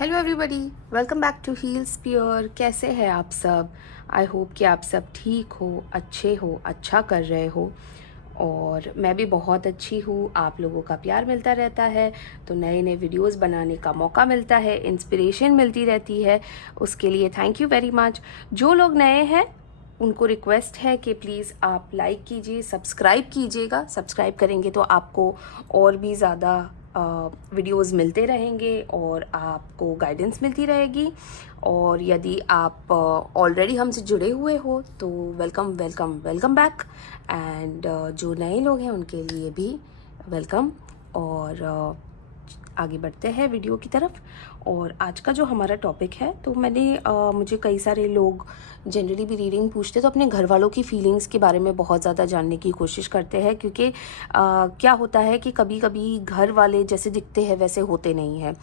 Hello everybody, welcome back to Heals Pure. कैसे हैं आप सब? आई होप कि आप सब ठीक हो, अच्छे हो, अच्छा कर रहे हो। और मैं भी बहुत अच्छी हूँ। आप लोगों का प्यार मिलता रहता है तो नए नए वीडियोस बनाने का मौका मिलता है, इंस्पिरेशन मिलती रहती है। उसके लिए थैंक यू वेरी मच। जो लोग नए हैं उनको रिक्वेस्ट है कि प्लीज़ आप लाइक कीजिए, सब्सक्राइब कीजिएगा। सब्सक्राइब करेंगे तो आपको और भी ज़्यादा वीडियोस मिलते रहेंगे और आपको गाइडेंस मिलती रहेगी। और यदि आप ऑलरेडी हमसे जुड़े हुए हो तो welcome welcome welcome back. And जो नए लोग हैं उनके लिए भी वेलकम। और आगे बढ़ते हैं वीडियो की तरफ। और आज का जो हमारा टॉपिक है, तो मुझे कई सारे लोग जनरली भी रीडिंग पूछते तो अपने घर वालों की फीलिंग्स के बारे में बहुत ज़्यादा जानने की कोशिश करते हैं, क्योंकि क्या होता है कि कभी कभी घर वाले जैसे दिखते हैं वैसे होते नहीं हैं।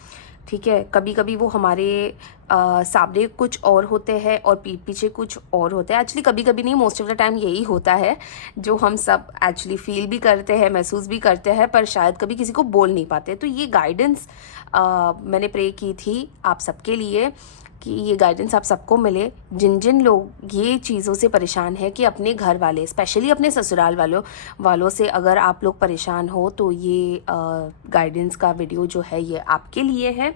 ठीक है, कभी कभी वो हमारे सामने कुछ और होते हैं और पीठ पीछे कुछ और होते हैं। एक्चुअली कभी कभी नहीं, मोस्ट ऑफ द टाइम यही होता है जो हम सब एक्चुअली फील भी करते हैं, महसूस भी करते हैं, पर शायद कभी किसी को बोल नहीं पाते। तो ये गाइडेंस मैंने प्रे की थी आप सबके लिए कि ये गाइडेंस आप सबको मिले, जिन जिन लोग ये चीज़ों से परेशान है कि अपने घर वाले, स्पेशली अपने ससुराल वालों से अगर आप लोग परेशान हो तो ये गाइडेंस का वीडियो जो है ये आपके लिए है।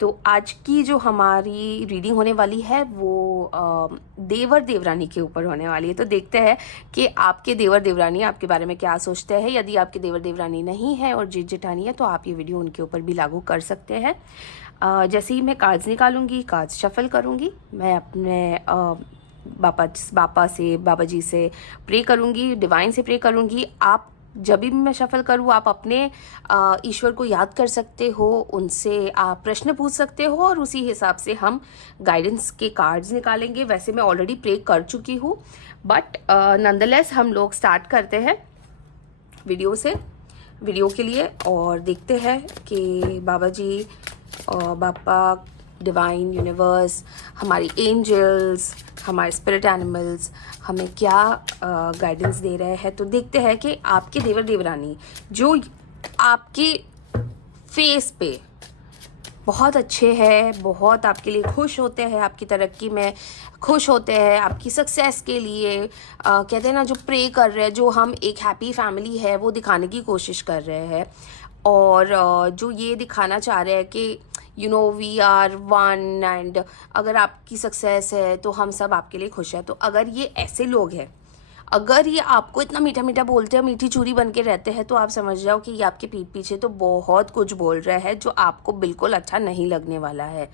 तो आज की जो हमारी रीडिंग होने वाली है वो देवर देवरानी के ऊपर होने वाली है। तो देखते हैं कि आपके देवर देवरानी आपके बारे में क्या सोचते हैं। यदि आपके देवर देवरानी नहीं है और जेठ जेठानी है तो आप ये वीडियो उनके ऊपर भी लागू कर सकते हैं। जैसे ही मैं कार्ड्स निकालूंगी, कार्ड्स शफल करूंगी, मैं अपने बाबा जी से प्रे करूंगी, डिवाइन से प्रे करूंगी। आप जब भी मैं शफल करूँ आप अपने ईश्वर को याद कर सकते हो, उनसे आप प्रश्न पूछ सकते हो और उसी हिसाब से हम गाइडेंस के कार्ड्स निकालेंगे। वैसे मैं ऑलरेडी प्रे कर चुकी हूँ, बट नंदलेस हम लोग स्टार्ट करते हैं वीडियो के लिए और देखते हैं कि बाबा जी और बापा, डिवाइन, यूनिवर्स, हमारी एंजल्स, हमारे स्पिरिट एनिमल्स हमें क्या गाइडेंस दे रहे हैं। तो देखते हैं कि आपके देवर देवरानी जो आपके फेस पे बहुत अच्छे हैं, बहुत आपके लिए खुश होते हैं, आपकी तरक्की में खुश होते हैं, आपकी सक्सेस के लिए कहते हैं ना, जो प्रे कर रहे हैं, जो हम एक हैप्पी फैमिली है वो दिखाने की कोशिश कर रहे हैं। और जो ये दिखाना चाह रहे हैं कि वी आर वन, एंड अगर आपकी सक्सेस है तो हम सब आपके लिए खुश हैं। तो अगर ये ऐसे लोग हैं, अगर ये आपको इतना मीठा मीठा बोलते हैं, मीठी चूरी बन के रहते हैं, तो आप समझ जाओ कि ये आपके पीठ पीछे तो बहुत कुछ बोल रहा है जो आपको बिल्कुल अच्छा नहीं लगने वाला है।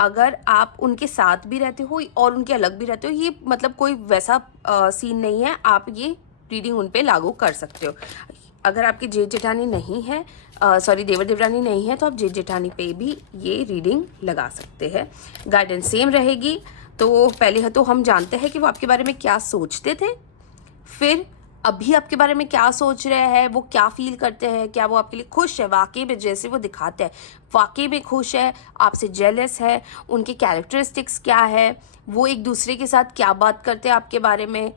अगर आप उनके साथ भी रहते हो और उनके अलग भी रहते हो, ये मतलब कोई वैसा सीन नहीं है, आप ये रीडिंग उन पे लागू कर सकते हो। अगर आपकी जेठ जेठानी नहीं है, देवर देवरानी नहीं है, तो आप जेठ जेठानी पे भी ये रीडिंग लगा सकते हैं। गाइडेंस सेम रहेगी। तो पहले तो हम जानते हैं कि वो आपके बारे में क्या सोचते थे, फिर अभी आपके बारे में क्या सोच रहे हैं, वो क्या फील करते हैं, क्या वो आपके लिए खुश है वाकई में जैसे वो दिखाते हैं, वाकई में खुश है, आपसे जेलस है, उनके कैरेक्टरिस्टिक्स क्या है, वो एक दूसरे के साथ क्या बात करते हैं आपके बारे में,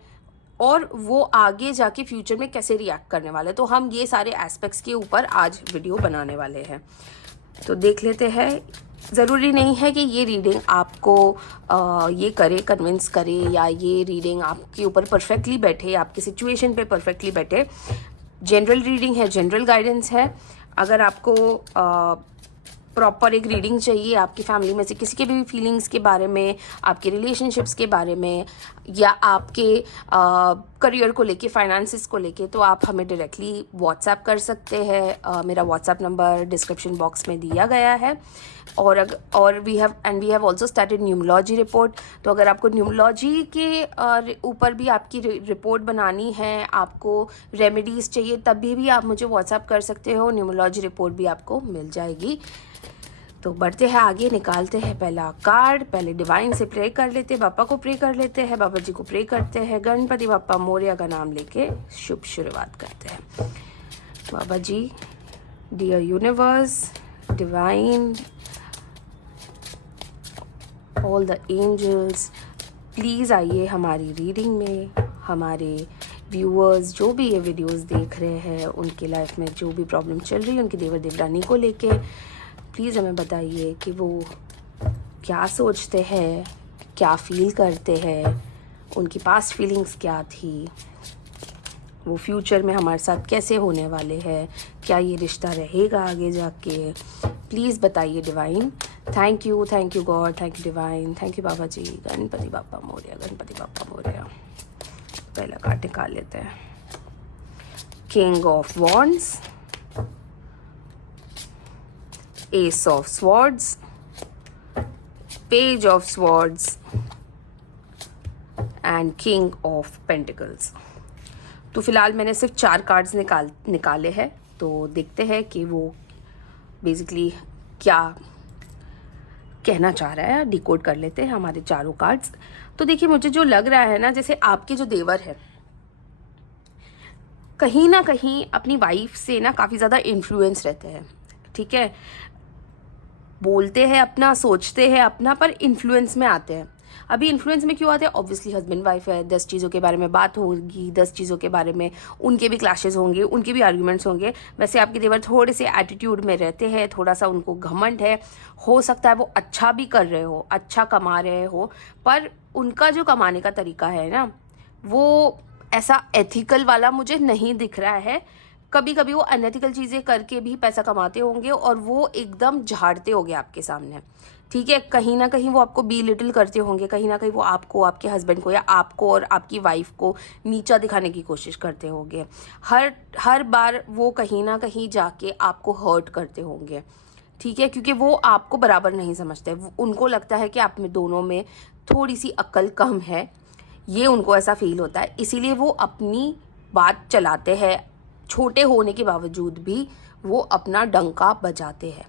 और वो आगे जाके फ्यूचर में कैसे रिएक्ट करने वाले। तो हम ये सारे एस्पेक्ट्स के ऊपर आज वीडियो बनाने वाले हैं। तो देख लेते हैं। ज़रूरी नहीं है कि ये रीडिंग आपको ये करे, कन्विंस करे, या ये रीडिंग आपके ऊपर परफेक्टली बैठे, आपकी सिचुएशन पे परफेक्टली बैठे। जनरल रीडिंग है, जनरल गाइडेंस है। अगर आपको प्रॉपर एक रीडिंग चाहिए आपकी फैमिली में से किसी के भी फीलिंग्स के बारे में, आपके रिलेशनशिप्स के बारे में, या आपके करियर को लेके, फाइनेंसिस को लेके, तो आप हमें डायरेक्टली व्हाट्सएप कर सकते हैं। मेरा व्हाट्सएप नंबर डिस्क्रिप्शन बॉक्स में दिया गया है। और we have also started numerology report. तो अगर आपको न्यूमोलॉजी के ऊपर भी आपकी रिपोर्ट बनानी है, आपको रेमेडीज़ चाहिए, तभी भी आप मुझे व्हाट्सएप कर सकते हो, न्यूमोलॉजी रिपोर्ट भी आपको मिल जाएगी। तो बढ़ते हैं आगे, निकालते हैं पहला कार्ड। पहले डिवाइन से प्रे कर लेते हैं, बापा को प्रे कर लेते हैं, बाबा जी को प्रे करते हैं, गणपति बापा मोरया का नाम लेके शुभ शुरुआत करते हैं। Baba ji, dear universe, divine, all the angels, please आइए हमारी रीडिंग में। हमारे व्यूअर्स जो भी ये वीडियोस देख रहे हैं, उनके लाइफ में जो भी प्रॉब्लम चल रही है, उनकी देवर देवरानी को लेके, प्लीज़ हमें बताइए कि वो क्या सोचते हैं, क्या फील करते हैं, उनकी पास्ट फीलिंग्स क्या थी, वो फ्यूचर में हमारे साथ कैसे होने वाले हैं, क्या ये रिश्ता रहेगा आगे जाके। प्लीज़ बताइए divine. Thank you God, thank you divine, thank you Baba ji. Ganpati Bappa Morya, Ganpati Bappa Morya. पहला कार्ड निकाल लेते हैं। King of wands, ace of swords, page of swords and king of pentacles. तो फिलहाल मैंने सिर्फ 4 कार्ड्स निकाले हैं, तो देखते हैं कि वो बेसिकली क्या कहना चाह रहा है। डिकोड कर लेते हैं हमारे चारों कार्ड्स। तो देखिए, मुझे जो लग रहा है ना, जैसे आपके जो देवर है कहीं ना कहीं अपनी वाइफ से ना काफ़ी ज़्यादा इन्फ्लुएंस रहते हैं, ठीक है। बोलते हैं अपना, सोचते हैं अपना, पर इन्फ्लुएंस में आते हैं। अभी इन्फ्लुएंस में क्यों आते हैं? ऑब्वियसली हस्बैंड वाइफ है, 10 चीज़ों के बारे में बात होगी, 10 चीज़ों के बारे में उनके भी क्लैशेस होंगे, उनके भी आर्ग्यूमेंट्स होंगे। वैसे आपके देवर थोड़े से एटीट्यूड में रहते हैं, थोड़ा सा उनको घमंड है। हो सकता है वो अच्छा भी कर रहे हो, अच्छा कमा रहे हो, पर उनका जो कमाने का तरीका है ना, वो ऐसा एथिकल वाला मुझे नहीं दिख रहा है। कभी कभी वो अनएथिकल चीज़ें करके भी पैसा कमाते होंगे और वो एकदम झाड़ते होंगे आपके सामने, ठीक है। कहीं ना कहीं वो आपको बी लिटिल करते होंगे, कहीं ना कहीं वो आपको, आपके हस्बैंड को या आपको और आपकी वाइफ को नीचा दिखाने की कोशिश करते होंगे। हर बार वो कहीं ना कहीं जाके आपको हर्ट करते होंगे, ठीक है, क्योंकि वो आपको बराबर नहीं समझते। उनको लगता है कि आप में दोनों में थोड़ी सी अक्ल कम है, ये उनको ऐसा फील होता है, इसीलिए वो अपनी बात चलाते हैं। छोटे होने के बावजूद भी वो अपना डंका बजाते हैं।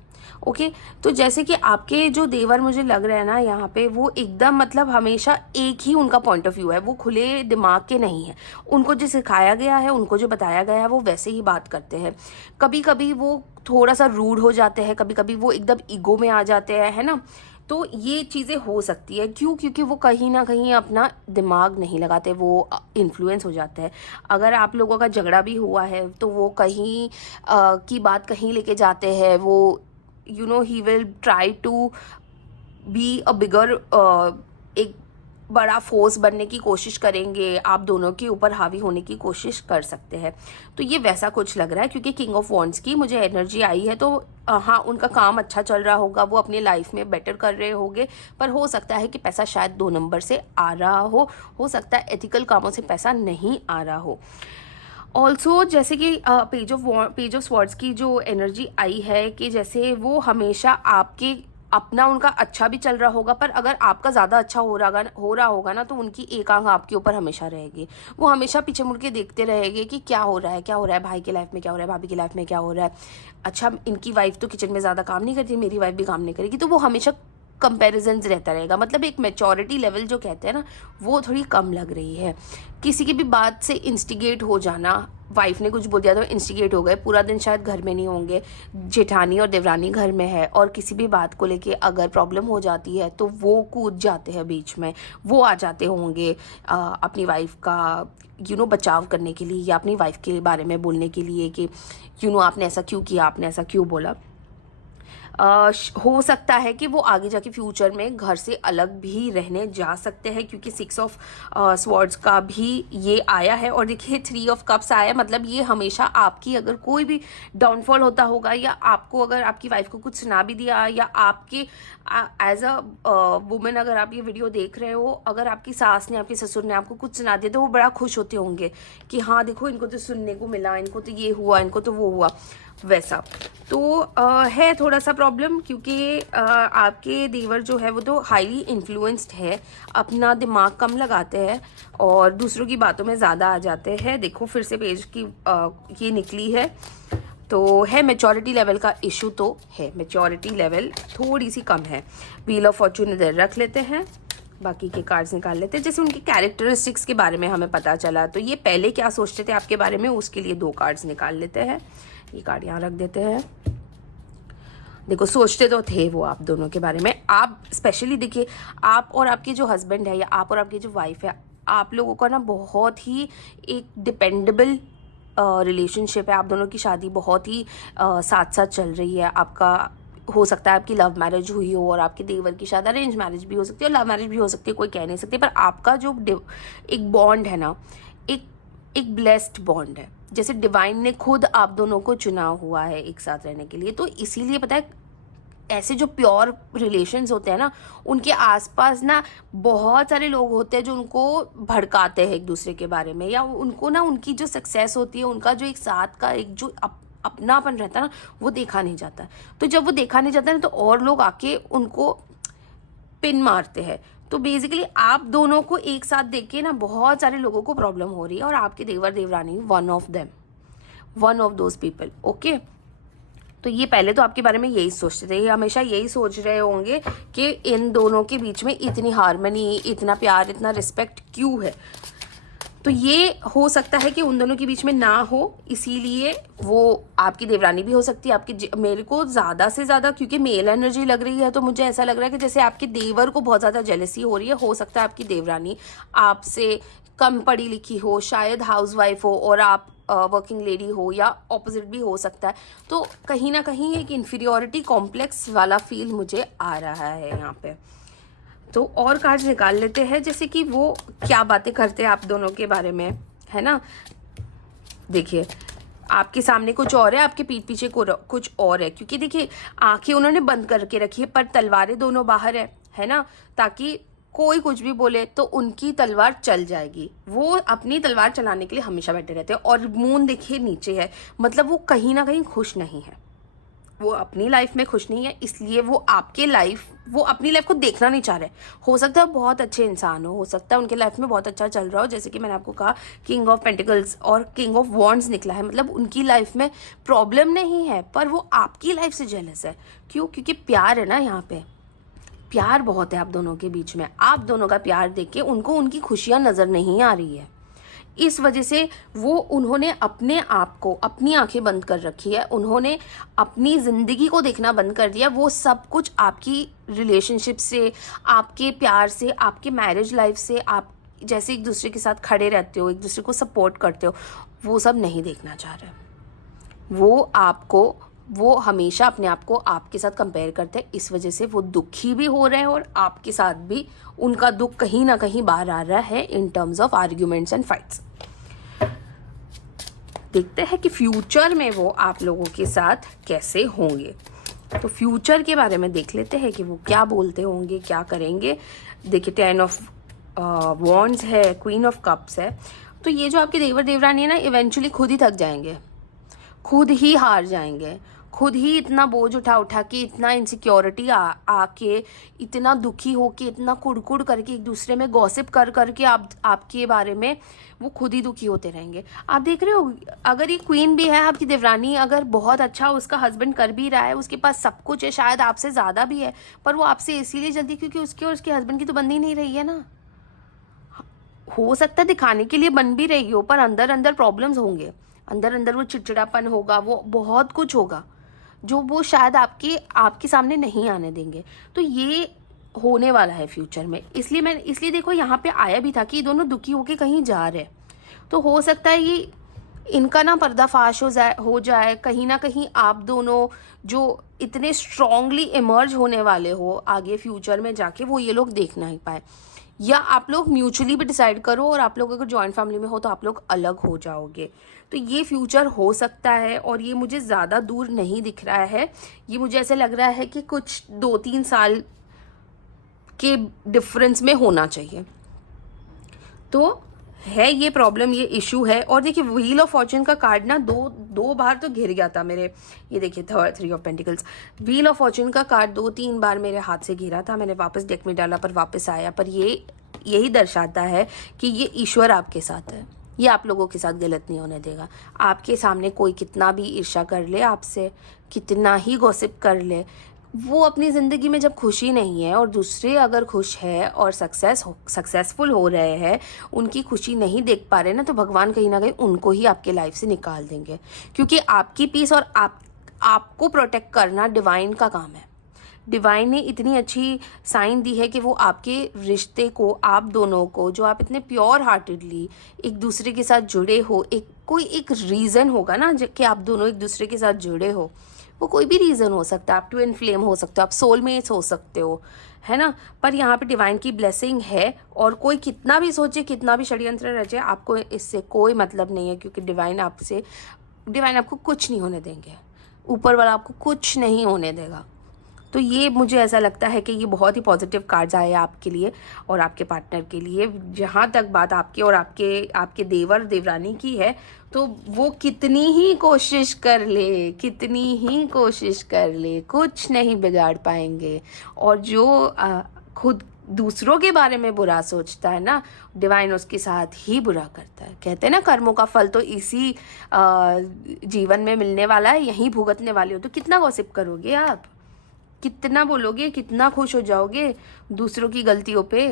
ओके, तो जैसे कि आपके जो देवर मुझे लग रहा है ना यहाँ पे, वो एकदम मतलब हमेशा एक ही उनका पॉइंट ऑफ व्यू है, वो खुले दिमाग के नहीं है। उनको जो सिखाया गया है, उनको जो बताया गया है, वो वैसे ही बात करते हैं। कभी कभी वो थोड़ा सा रूड हो जाते हैं, कभी कभी वो एकदम ईगो में आ जाते हैं, है ना। तो ये चीज़ें हो सकती है, क्यों? क्योंकि वो कहीं ना कहीं अपना दिमाग नहीं लगाते, वो इन्फ्लुएंस हो जाता है। अगर आप लोगों का झगड़ा भी हुआ है तो वो कहीं की बात कहीं लेके जाते हैं। वो ही will try to be a bigger, एक बड़ा फोर्स बनने की कोशिश करेंगे, आप दोनों के ऊपर हावी होने की कोशिश कर सकते हैं। तो ये वैसा कुछ लग रहा है, क्योंकि किंग ऑफ वॉन्ड्स की मुझे एनर्जी आई है। तो हाँ, उनका काम अच्छा चल रहा होगा, वो अपनी लाइफ में बेटर कर रहे होंगे, पर हो सकता है कि पैसा शायद 2 नंबर से आ रहा हो सकता है एथिकल कामों से पैसा नहीं आ रहा हो। ऑल्सो जैसे कि पेज ऑफ स्वॉर्ड्स की जो एनर्जी आई है, कि जैसे वो हमेशा आपके अपना उनका अच्छा भी चल रहा होगा, पर अगर आपका ज़्यादा अच्छा हो रहा होगा ना, तो उनकी एक आंख आपके ऊपर हमेशा रहेगी। वो हमेशा पीछे मुड़ के देखते रहेंगे कि क्या हो रहा है, भाई की लाइफ में क्या हो रहा है, भाभी की लाइफ में क्या हो रहा है। अच्छा, इनकी वाइफ तो किचन में ज़्यादा काम नहीं करती, मेरी वाइफ भी काम नहीं करेगी। तो वो हमेशा कंपैरिजन्स रहता रहेगा। मतलब एक मैच्योरिटी लेवल जो कहते हैं ना, वो थोड़ी कम लग रही है। किसी की भी बात से इंस्टिगेट हो जाना, वाइफ ने कुछ बोल दिया तो इंस्टिगेट हो गए, पूरा दिन शायद घर में नहीं होंगे, जेठानी और देवरानी घर में है, और किसी भी बात को लेके अगर प्रॉब्लम हो जाती है तो वो कूद जाते हैं बीच में, वो आ जाते होंगे अपनी वाइफ का बचाव करने के लिए, या अपनी वाइफ के बारे में बोलने के लिए कि आपने ऐसा क्यों किया, आपने ऐसा क्यों बोला। हो सकता है कि वो आगे जाके फ्यूचर में घर से अलग भी रहने जा सकते हैं, क्योंकि 6 ऑफ स्वॉर्ड्स का भी ये आया है, और देखिए 3 ऑफ कप्स आया है। मतलब ये हमेशा आपकी अगर कोई भी डाउनफॉल होता होगा, या आपको अगर आपकी वाइफ को कुछ सुना भी दिया, या आपके एज अ वुमेन अगर आप ये वीडियो देख रहे हो, अगर आपकी सास ने, आपके ससुर ने आपको कुछ सुना दिया, तो वो बड़ा खुश होते होंगे कि हाँ देखो, इनको तो सुनने को मिला, इनको तो ये हुआ, इनको तो वो हुआ, वैसा। तो है थोड़ा सा प्रॉब्लम, क्योंकि आपके देवर जो है वो तो हाईली इन्फ्लुएंस्ड है, अपना दिमाग कम लगाते हैं और दूसरों की बातों में ज़्यादा आ जाते हैं। देखो फिर से पेज की ये निकली है, तो है मैच्योरिटी लेवल का इशू, तो है मैच्योरिटी लेवल थोड़ी सी कम है। व्हील ऑफ फॉर्चून इधर रख लेते हैं, बाकी के कार्ड्स निकाल लेते हैं। जैसे उनकी कैरेक्टरिस्टिक्स के बारे में हमें पता चला, तो ये पहले क्या सोचते थे आपके बारे में, उसके लिए 2 कार्ड्स निकाल लेते हैं। ये कार्ड यहाँ रख देते हैं। देखो, सोचते तो थे वो आप दोनों के बारे में। आप स्पेशली देखिए, आप और आपके जो हस्बैंड है, या आप और आपकी जो वाइफ है, आप लोगों का ना बहुत ही एक डिपेंडेबल रिलेशनशिप है। आप दोनों की शादी बहुत ही साथ साथ चल रही है। आपका हो सकता है आपकी लव मैरिज हुई हो और आपके देवर की शायद अरेंज मैरिज भी हो सकती है और लव मैरिज भी हो सकती है, कोई कह नहीं सकती, पर आपका जो एक बॉन्ड है ना, एक एक ब्लेस्ड बॉन्ड है, जैसे डिवाइन ने खुद आप दोनों को चुना हुआ है एक साथ रहने के लिए। तो इसीलिए पता है, ऐसे जो प्योर रिलेशंस होते हैं ना, उनके आसपास ना बहुत सारे लोग होते हैं जो उनको भड़काते हैं एक दूसरे के बारे में, या उनको ना उनकी जो सक्सेस होती है, उनका जो एक साथ का एक जो अपनापन रहता है ना, वो देखा नहीं जाता। तो जब वो देखा नहीं जाता ना, तो और लोग आके उनको पिन मारते हैं। तो बेसिकली आप दोनों को एक साथ देख के ना बहुत सारे लोगों को प्रॉब्लम हो रही है, और आपके देवर देवरानी one of them, one of those people. Okay, तो ये पहले तो आपके बारे में यही सोचते थे, ये हमेशा यही सोच रहे होंगे कि इन दोनों के बीच में इतनी हार्मनी, इतना प्यार, इतना रिस्पेक्ट क्यों है। तो ये हो सकता है कि उन दोनों के बीच में ना हो, इसीलिए वो आपकी देवरानी भी हो सकती है आपकी। मेरे को ज़्यादा से ज़्यादा क्योंकि मेल एनर्जी लग रही है, तो मुझे ऐसा लग रहा है कि जैसे आपके देवर को बहुत ज़्यादा जेलसी हो रही है। हो सकता है आपकी देवरानी आपसे कम पढ़ी लिखी हो, शायद हाउसवाइफ हो और आप वर्किंग लेडी हो, या ऑपोजिट भी हो सकता है। तो कहीं ना कहीं एक इन्फीरियोरिटी कॉम्प्लेक्स वाला फील मुझे आ रहा है यहाँ पे। तो और कार्ड्स निकाल लेते हैं, जैसे कि वो क्या बातें करते हैं आप दोनों के बारे में, है ना। देखिए, आपके सामने कुछ और है, आपके पीठ पीछे कुछ और है, क्योंकि देखिए आंखें उन्होंने बंद करके रखी है, पर तलवारें दोनों बाहर है ना, ताकि कोई कुछ भी बोले तो उनकी तलवार चल जाएगी। वो अपनी तलवार चलाने के लिए हमेशा बैठे रहते हैं। और मून देखिए नीचे है, मतलब वो कहीं ना कहीं खुश नहीं है, वो अपनी लाइफ में खुश नहीं है, इसलिए वो अपनी लाइफ को देखना नहीं चाह रहे। हो सकता है बहुत अच्छे इंसान हो सकता है उनके लाइफ में बहुत अच्छा चल रहा हो, जैसे कि मैंने आपको कहा किंग ऑफ पेंटिकल्स और किंग ऑफ वॉन्ड्स निकला है, मतलब उनकी लाइफ में प्रॉब्लम नहीं है, पर वो आपकी लाइफ से जेलस है। क्यों? क्योंकि प्यार है ना, यहाँ पे प्यार बहुत है आप दोनों के बीच में। आप दोनों का प्यार देख के उनको उनकी खुशियाँ नज़र नहीं आ रही है, इस वजह से उन्होंने अपने आप को, अपनी आंखें बंद कर रखी है, उन्होंने अपनी ज़िंदगी को देखना बंद कर दिया। वो सब कुछ आपकी रिलेशनशिप से, आपके प्यार से, आपके मैरिज लाइफ से, आप जैसे एक दूसरे के साथ खड़े रहते हो, एक दूसरे को सपोर्ट करते हो, वो सब नहीं देखना चाह रहे। वो हमेशा अपने आप को आपके साथ कंपेयर करते हैं, इस वजह से वो दुखी भी हो रहे हैं और आपके साथ भी उनका दुख कहीं ना कहीं बाहर आ रहा है in terms of arguments and fights. देखते हैं कि फ्यूचर में वो आप लोगों के साथ कैसे होंगे। तो फ्यूचर के बारे में देख लेते हैं कि वो क्या बोलते होंगे, क्या करेंगे। देखिए, 10 ऑफ वॉन्ड्स है, क्वीन ऑफ कप्स है। तो ये जो आपके देवर देवरानी है ना, इवेंचुअली खुद ही थक जाएंगे, खुद ही हार जाएंगे, खुद ही इतना बोझ उठा उठा के, इतना इनसिक्योरिटी आके, इतना दुखी होके, इतना कुड़कुड़ करके, एक दूसरे में गॉसिप कर करके आपके बारे में वो खुद ही दुखी होते रहेंगे। आप देख रहे हो, अगर ये क्वीन भी है आपकी देवरानी, अगर बहुत अच्छा उसका हस्बैंड कर भी रहा है, उसके पास सब कुछ है, शायद आपसे ज़्यादा भी है, पर वो आपसे इसीलिए जल्दी क्योंकि उसके और उसके हस्बैंड की तो बनती नहीं रही है ना। हो सकता है दिखाने के लिए बन भी रही हो, पर अंदर अंदर प्रॉब्लम्स होंगे, अंदर अंदर वो चिड़चिड़ापन होगा, वो बहुत कुछ होगा जो वो शायद आपके सामने नहीं आने देंगे। तो ये होने वाला है फ्यूचर में, इसलिए देखो यहाँ पे आया भी था कि ये दोनों दुखी होके कहीं जा रहे हैं। तो हो सकता है ये इनका ना पर्दाफाश हो जाए कहीं ना कहीं। आप दोनों जो इतने स्ट्रांगली इमर्ज होने वाले हो आगे फ्यूचर में जाके, वो ये लोग देख नहीं पाए, या आप लोग म्यूचुअली भी डिसाइड करो, और आप लोग अगर जॉइंट फैमिली में हो तो आप लोग अलग हो जाओगे। तो ये फ्यूचर हो सकता है, और ये मुझे ज़्यादा दूर नहीं दिख रहा है। ये मुझे ऐसे लग रहा है कि कुछ 2-3 साल के डिफरेंस में होना चाहिए। तो है ये प्रॉब्लम, ये इशू है। और देखिए, व्हील ऑफ फॉर्चून का कार्ड ना दो बार तो घिर गया था मेरे, ये देखिए 3 of pentacles. Wheel of Fortune का कार्ड 2-3 बार मेरे हाथ से घिरा था, मैंने वापस डेक में डाला, पर वापस आया। पर यही दर्शाता है कि ये ईश्वर आपके साथ है, ये आप लोगों के साथ गलत नहीं होने देगा। आपके सामने कोई कितना भी ईर्ष्या कर ले आपसे, कितना ही गॉसिप कर ले, वो अपनी ज़िंदगी में जब खुशी नहीं है और दूसरे अगर खुश है और सक्सेसफुल हो रहे हैं, उनकी खुशी नहीं देख पा रहे ना, तो भगवान कहीं ना कहीं उनको ही आपके लाइफ से निकाल देंगे। क्योंकि आपकी पीस और आपको प्रोटेक्ट करना डिवाइन का काम है। डिवाइन ने इतनी अच्छी साइन दी है कि वो आपके रिश्ते को, आप दोनों को, जो आप इतने प्योर हार्टेडली एक दूसरे के साथ जुड़े हो, कोई एक रीज़न होगा ना कि आप दोनों एक दूसरे के साथ जुड़े हो, वो कोई भी रीज़न हो सकता है, आप ट्विन फ्लेम हो सकते हो, आप सोलमेट्स हो सकते हो, है ना। पर यहाँ पे डिवाइन की ब्लेसिंग है, और कोई कितना भी सोचे, कितना भी षड्यंत्र रचे, आपको इससे कोई मतलब नहीं है, क्योंकि डिवाइन आपको कुछ नहीं होने देंगे, ऊपर वाला आपको कुछ नहीं होने देगा। तो ये मुझे ऐसा लगता है कि ये बहुत ही पॉजिटिव कार्ड्स आए आपके लिए और आपके पार्टनर के लिए। जहाँ तक बात आपके और आपके देवर देवरानी की है, तो वो कितनी ही कोशिश कर ले, कुछ नहीं बिगाड़ पाएंगे। और जो खुद दूसरों के बारे में बुरा सोचता है ना, डिवाइन उसके साथ ही बुरा करता है। कहते हैं ना, कर्मों का फल तो इसी जीवन में मिलने वाला है, यहीं भुगतने वाले हो। तो कितना गॉसिप करोगे आप, कितना बोलोगे, कितना खुश हो जाओगे दूसरों की गलतियों पे।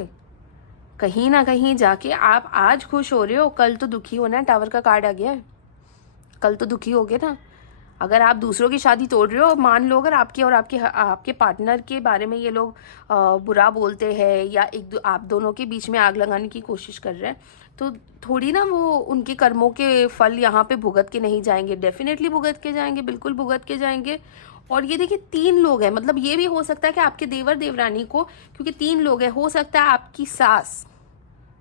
कहीं ना कहीं जाके आप आज खुश हो रहे हो, कल तो दुखी होना है। टावर का कार्ड आ गया है, कल तो दुखी होगे ना। अगर आप दूसरों की शादी तोड़ रहे हो, मान लो अगर आपके और आपके पार्टनर के बारे में ये लोग बुरा बोलते हैं, या आप दोनों के बीच में आग लगाने की कोशिश कर रहे हैं, तो थोड़ी ना वो उनके कर्मों के फल यहाँ पे भुगत के नहीं जाएंगे। डेफिनेटली भुगत के जाएंगे, बिल्कुल भुगत के जाएंगे। और ये देखिए 3 लोग हैं, मतलब ये भी हो सकता है कि आपके देवर देवरानी को, क्योंकि 3 लोग हैं, हो सकता है आपकी सास,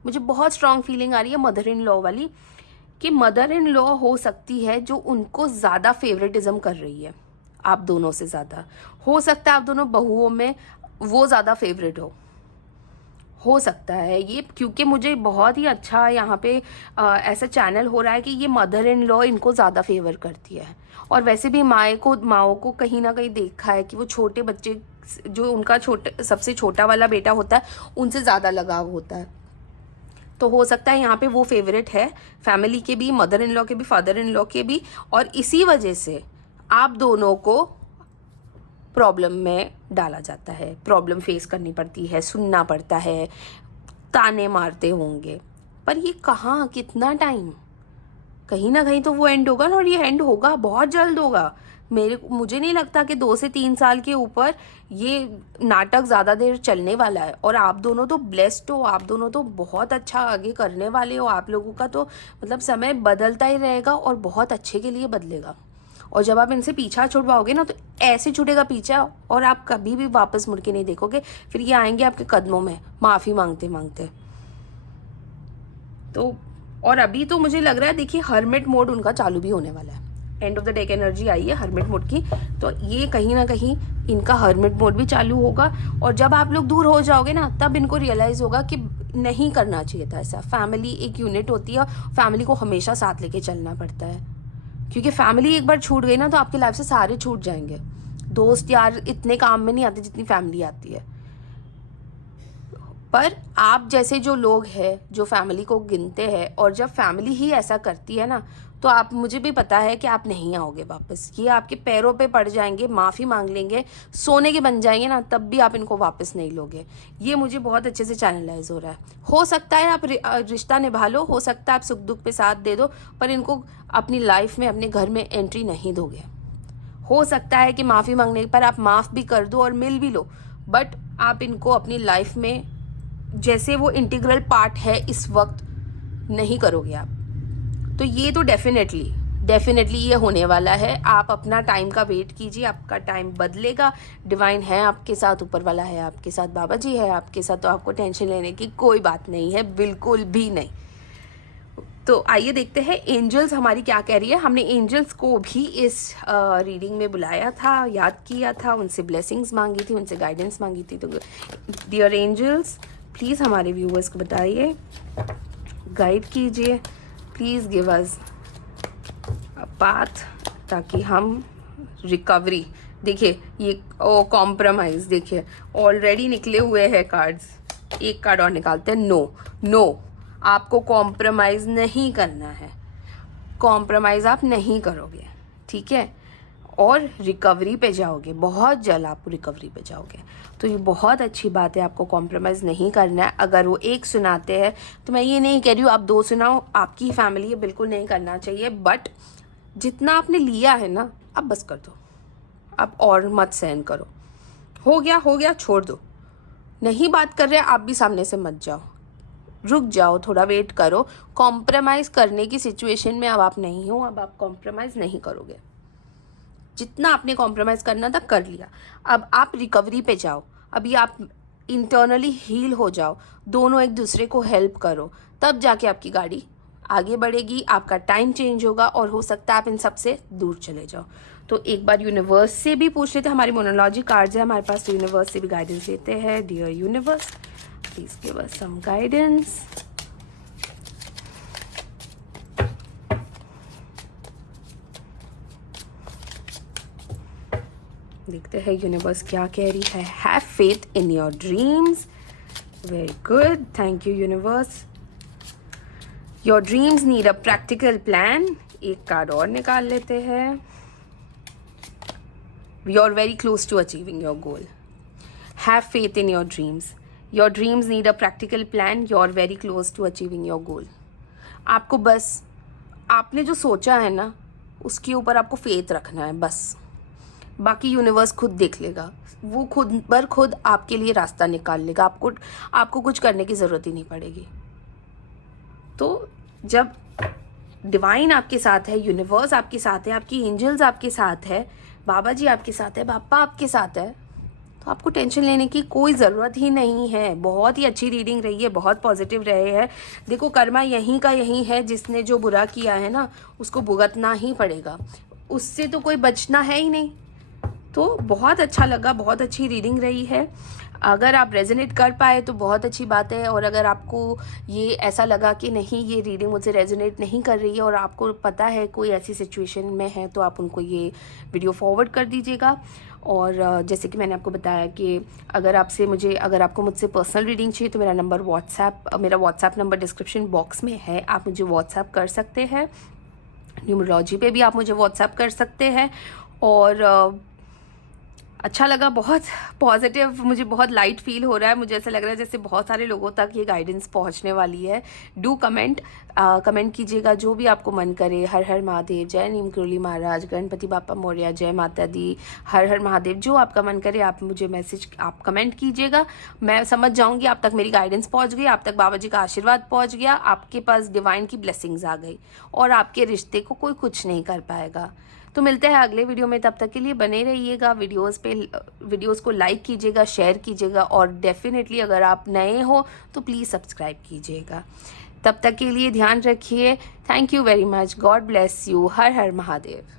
मुझे बहुत स्ट्रांग फीलिंग आ रही है मदर इन लॉ वाली, कि मदर इन लॉ हो सकती है जो उनको ज़्यादा फेवरेटिज्म कर रही है, आप दोनों से ज़्यादा। हो सकता है आप दोनों बहुओं में वो ज़्यादा फेवरेट हो सकता है ये, क्योंकि मुझे बहुत ही अच्छा यहाँ पे ऐसा चैनल हो रहा है कि ये मदर इन लॉ इनको ज़्यादा फेवर करती है। और वैसे भी माओ को कहीं ना कहीं देखा है कि वो छोटे बच्चे, जो उनका सबसे छोटा वाला बेटा होता है, उनसे ज़्यादा लगाव होता है। तो हो सकता है यहाँ पे वो फेवरेट है, फैमिली के भी, मदर इन लॉ के भी, फादर इन लॉ के भी। और इसी वजह से आप दोनों को प्रॉब्लम में डाला जाता है, प्रॉब्लम फेस करनी पड़ती है, सुनना पड़ता है, ताने मारते होंगे। पर ये कहाँ, कितना टाइम, कहीं ना कहीं तो वो एंड होगा ना। और ये एंड होगा, बहुत जल्द होगा। मुझे नहीं लगता कि 2 से 3 साल के ऊपर ये नाटक ज़्यादा देर चलने वाला है। और आप दोनों तो ब्लेस्ड हो, आप दोनों तो बहुत अच्छा आगे करने वाले हो। आप लोगों का तो मतलब समय बदलता ही रहेगा और बहुत अच्छे के लिए बदलेगा। और जब आप इनसे पीछा छुड़वाओगे ना, तो ऐसे छूटेगा पीछा, और आप कभी भी वापस मुड़ के नहीं देखोगे। फिर ये आएंगे आपके कदमों में माफ़ी मांगते मांगते। तो और अभी तो मुझे लग रहा है, देखिए हर्मिट मोड उनका चालू भी होने वाला है। End of the deck energy आई है हर्मिट मोड की, तो ये कहीं ना कहीं इनका हर्मिट मोड भी चालू होगा। और जब आप लोग दूर हो जाओगे ना, तब इनको रियलाइज होगा कि नहीं करना चाहिए था ऐसा। फैमिली एक यूनिट होती है, फैमिली को हमेशा साथ लेके चलना पड़ता है, क्योंकि फैमिली एक बार छूट गई ना, तो आपकी लाइफ से सारे छूट जाएंगे। दोस्त यार इतने काम में नहीं आते जितनी फैमिली आती है। पर आप जैसे जो लोग हैं, जो फैमिली को गिनते हैं, और जब फैमिली ही ऐसा करती है ना, तो आप, मुझे भी पता है कि आप नहीं आओगे वापस। ये आपके पैरों पे पड़ जाएंगे, माफ़ी मांग लेंगे, सोने के बन जाएंगे ना, तब भी आप इनको वापस नहीं लोगे। ये मुझे बहुत अच्छे से चैनलाइज हो रहा है। हो सकता है आप रिश्ता निभा लो, हो सकता है आप सुख दुख पे साथ दे दो, पर इनको अपनी लाइफ में, अपने घर में एंट्री नहीं दोगे। हो सकता है कि माफ़ी मांगने पर आप माफ़ भी कर दो और मिल भी लो, बट आप इनको अपनी लाइफ में जैसे वो इंटीग्रल पार्ट है इस वक्त नहीं करोगे आप। तो ये तो डेफिनेटली ये होने वाला है। आप अपना टाइम का वेट कीजिए, आपका टाइम बदलेगा। डिवाइन है आपके साथ, ऊपर वाला है आपके साथ, बाबा जी है आपके साथ, तो आपको टेंशन लेने की कोई बात नहीं है, बिल्कुल भी नहीं। तो आइए देखते हैं एंजल्स हमारी क्या कह रही है। हमने एंजल्स को भी इस रीडिंग में बुलाया था, याद किया था, उनसे ब्लेसिंग्स मांगी थी, उनसे गाइडेंस मांगी थी। तो डियर एंजल्स, प्लीज़ हमारे व्यूअर्स को बताइए, गाइड कीजिए, please give us a path, ताकि हम रिकवरी, देखिए ये कॉम्प्रोमाइज़, देखिए ऑलरेडी निकले हुए हैं कार्ड्स। एक कार्ड और निकालते हैं। नो, आपको कॉम्प्रोमाइज़ नहीं करना है, कॉम्प्रोमाइज़ आप नहीं करोगे, ठीक है। और रिकवरी पे जाओगे, बहुत जल्द आप रिकवरी पे जाओगे। तो ये बहुत अच्छी बात है, आपको कॉम्प्रोमाइज़ नहीं करना है। अगर वो एक सुनाते हैं, तो मैं ये नहीं कह रही हूँ आप 2 सुनाओ, आपकी फैमिली है, बिल्कुल नहीं करना चाहिए। बट जितना आपने लिया है ना, अब बस कर दो, अब और मत सहन करो। हो गया, छोड़ दो। नहीं बात कर रहे, आप भी सामने से मत जाओ, रुक जाओ, थोड़ा वेट करो। कॉम्प्रोमाइज़ करने की सिचुएशन में अब आप नहीं हो, अब आप कॉम्प्रोमाइज़ नहीं करोगे। जितना आपने कॉम्प्रोमाइज़ करना था कर लिया, अब आप रिकवरी पे जाओ, अभी आप इंटरनली हील हो जाओ, दोनों एक दूसरे को हेल्प करो, तब जाके आपकी गाड़ी आगे बढ़ेगी, आपका टाइम चेंज होगा और हो सकता है आप इन सब से दूर चले जाओ। तो एक बार यूनिवर्स से भी पूछ लेते हैं, हमारी मोनोलॉजी कार्ड्स है हमारे पास, तो यूनिवर्स से भी गाइडेंस लेते हैं। Dear universe, please give us some guidance. देखते हैं यूनिवर्स क्या कह रही है। Have faith in your dreams, very good, thank you universe. Your dreams need a practical plan, एक कार्ड और निकाल लेते हैं। You are very close to achieving your goal, have faith in your dreams, your dreams need a practical plan, you are very close to achieving your goal. आपको बस आपने जो सोचा है ना उसके ऊपर आपको फेथ रखना है बस, बाकी यूनिवर्स खुद देख लेगा, वो खुद बर खुद आपके लिए रास्ता निकाल लेगा, आपको कुछ करने की ज़रूरत ही नहीं पड़ेगी। तो जब डिवाइन आपके साथ है, यूनिवर्स आपके साथ है, आपकी एंजल्स आपके साथ है, बाबा जी आपके साथ है, पापा आपके साथ है, तो आपको टेंशन लेने की कोई ज़रूरत ही नहीं है। बहुत ही अच्छी रीडिंग रही है, बहुत पॉजिटिव रहे है। देखो कर्मा यहीं का यहीं है, जिसने जो बुरा किया है ना उसको भुगतना ही पड़ेगा, उससे तो कोई बचना है ही नहीं। तो बहुत अच्छा लगा, बहुत अच्छी रीडिंग रही है। अगर आप रेजोनेट कर पाए तो बहुत अच्छी बात है, और अगर आपको ये ऐसा लगा कि नहीं ये रीडिंग मुझसे रेजोनेट नहीं कर रही है और आपको पता है कोई ऐसी सिचुएशन में है, तो आप उनको ये वीडियो फॉरवर्ड कर दीजिएगा। और जैसे कि मैंने आपको बताया कि अगर आपको मुझसे पर्सनल रीडिंग चाहिए तो मेरा व्हाट्सएप नंबर डिस्क्रिप्शन बॉक्स में है, आप मुझे व्हाट्सएप कर सकते हैं। न्यूमरोलॉजी पे भी आप मुझे व्हाट्सएप कर सकते हैं। और अच्छा लगा, बहुत पॉजिटिव, मुझे बहुत लाइट फील हो रहा है। मुझे ऐसा लग रहा है जैसे बहुत सारे लोगों तक ये गाइडेंस पहुंचने वाली है। डू कमेंट कीजिएगा जो भी आपको मन करे। हर हर महादेव, जय नीम कुरली महाराज, गणपति बापा मोरया, जय माता दी, हर हर महादेव, जो आपका मन करे आप मुझे आप कमेंट कीजिएगा। मैं समझ जाऊंगी आप तक मेरी गाइडेंस पहुंच गई, आप तक बाबा जी का आशीर्वाद पहुंच गया, आपके पास डिवाइन की ब्लेसिंग्स आ गई और आपके रिश्ते को कोई कुछ नहीं कर पाएगा। तो मिलते हैं अगले वीडियो में, तब तक के लिए बने रहिएगा। वीडियोस को लाइक कीजिएगा, शेयर कीजिएगा, और डेफिनेटली अगर आप नए हो तो प्लीज़ सब्सक्राइब कीजिएगा। तब तक के लिए ध्यान रखिए। Thank you very much, God bless you, her her Mahadev.